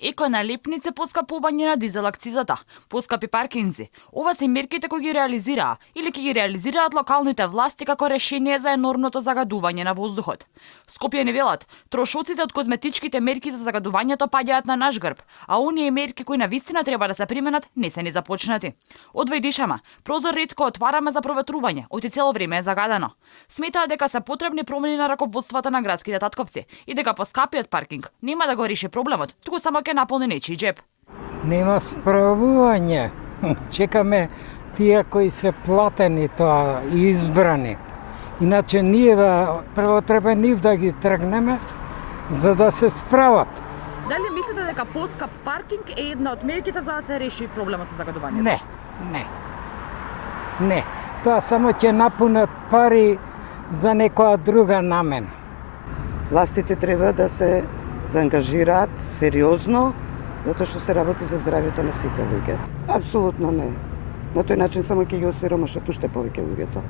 Еко налепници, поскапување на дизел акцизата, поскапи паркинзи. Ова се мерките кои ги реализираа или ќе ги реализираат локалните власти како решение за енормното загадување на воздухот. Скопје не велат, трошоците од козметичките мерки за загадувањето паѓаат на наш грб, а оние мерки кои навистина треба да се применат не се ни започнати. Одвај дишама, прозор ретко отвараме за проветрување, оти цело време е загадано. Сметаат дека се потребни промени на раководствата на градските татковци и дека поскапиот паркинг нема да го реши проблемот, туку само ќе наполни нечи джеб. Нема справување. Чекаме тие кои се платени тоа и избрани. Иначе ние прво треба нив да ги тргнеме за да се справат. Дали мислите дека поскап паркинг е една од мерките за да се реши проблемот со загадувањето? Не. Тоа само ќе напунат пари за некоја друга намена. Властите треба да се заангажираат сериозно, затоа што се работи за здравјето на сите луѓе. Апсолутно не. На тој начин само ќе ги осиромашат уште повеќе луѓето.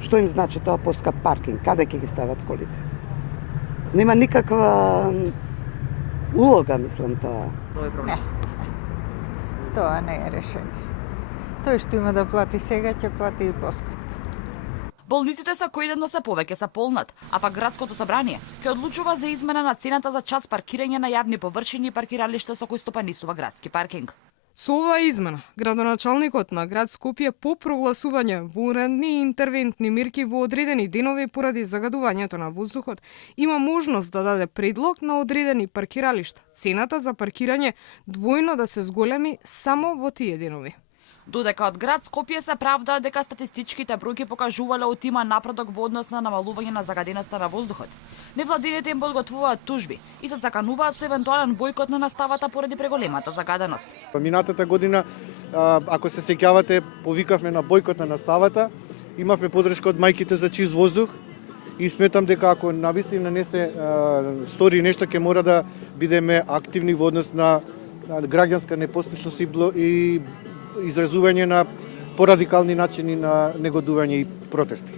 Што им значи тоа поскап паркинг? Каде ќе ги стават колите? Нема никаква улога, мислам, тоа. Не. Тоа не е решение. Тој што има да плати сега, ќе плати и поскап. Болниците секојдневно се повеќе се полнат, а пак градското собрание ќе одлучува за измена на цената за час паркирање на јавни површини и паркиралишта со кои стопанисува градски паркинг. Со оваа измена, градоначалникот на град Скопје по прогласување во уредни и интервентни мерки во одредени денови поради загадувањето на воздухот, има можност да даде предлог на одредени паркиралишта, цената за паркирање двојно да се зголеми само во тие денови. Додека од град Скопје се правдаа дека статистичките бројки покажувале има напредок во однос на намалување на загаденоста на воздухот. Невладините им подготвуваат тужби и се закануваат со евентуален бојкот на наставата поради преголемата загаденост. Минатата година, ако се сеќавате, повикавме на бојкот на наставата, имавме подршка од мајките за чист воздух и сметам дека ако навистина не се стори нешто, ќе мора да бидеме активни во однос на граѓанска непослушност и изразување на порадикални начини на негодување и протести.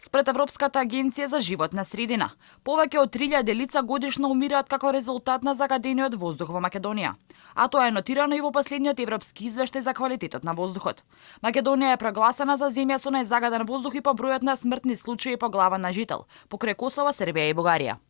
Спред Европската агенција за животна средина, повеќе од 3000 лица годишно умираат како резултат на загадениот воздух во Македонија. А тоа е нотирано и во последниот европски извештај за квалитетот на воздухот. Македонија е прогласена за земја со најзагаден воздух и по бројот на смртни случаи по глава на жител, покрај Косово, Србија и Бугарија.